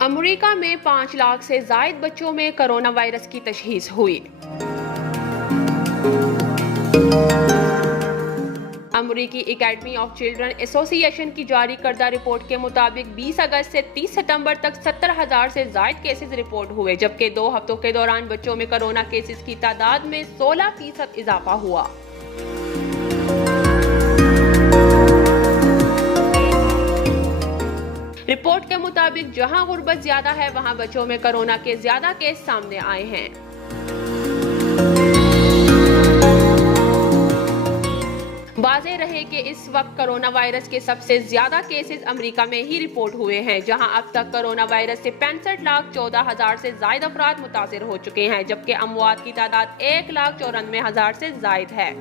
America में 5 लाख से ज़ायद बच्चों में कोरोना वायरस की तशख़ीस हुई। अमेरिकी एकेडमी ऑफ चिल्ड्रन एसोसिएशन की जारी करदा रिपोर्ट के मुताबिक 20 अगस्त से 30 सितंबर तक 70,000 से ज़ायद केसेस रिपोर्ट हुए, जबकि 2 हफ्तों के दौरान बच्चों में कोरोना केसेस की तादाद में 16% इजाफा हुआ। रिपोर्ट के मुताबिक जहां गुर्बत ज्यादा है, वहां बच्चों में कोरोना के ज्यादा केस सामने आए हैं। वाज़ेह रहे कि इस वक्त कोरोना वायरस के सबसे ज्यादा केसेस अमेरिका में ही रिपोर्ट हुए हैं, जहां अब तक कोरोना वायरस से 65,14,000 से ज्यादा अफराद मुतासिर हो चुके हैं, जबकि अमवात की तादाद 1,94,000 से ज्यादा है।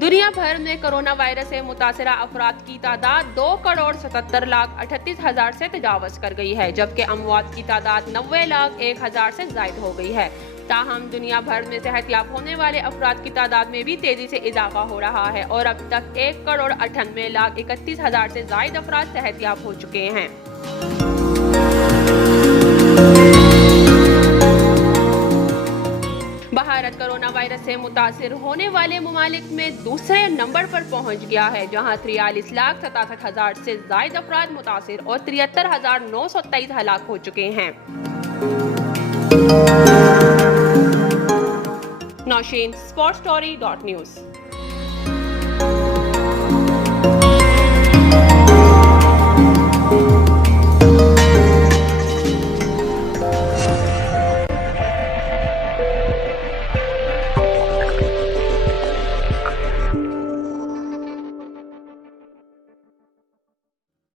दुनिया भर में कोरोना वायरस से मुतासरा अफराद की तादाद 2,77,38,000 से तजावज़ कर गई है, जबकि अमवात की तादाद 90,01,000 से ज़ायद हो गई है। ताहम दुनिया भर में सेहतयाब होने वाले अफराद की तादाद में भी तेजी से इजाफा हो रहा है और अब तक 1,98,31,000 से ज़ायद अफराद सेहतयाब हो चुके हैं। भारत कोरोना वायरस से मुतासिर होने वाले मुमालिक में दूसरे नंबर पर पहुंच गया है, जहां 43,67,000 से ज्यादा अफराद मुतासिर और 73,923 हलाक हो चुके हैं। नौशीन, sportstory.news।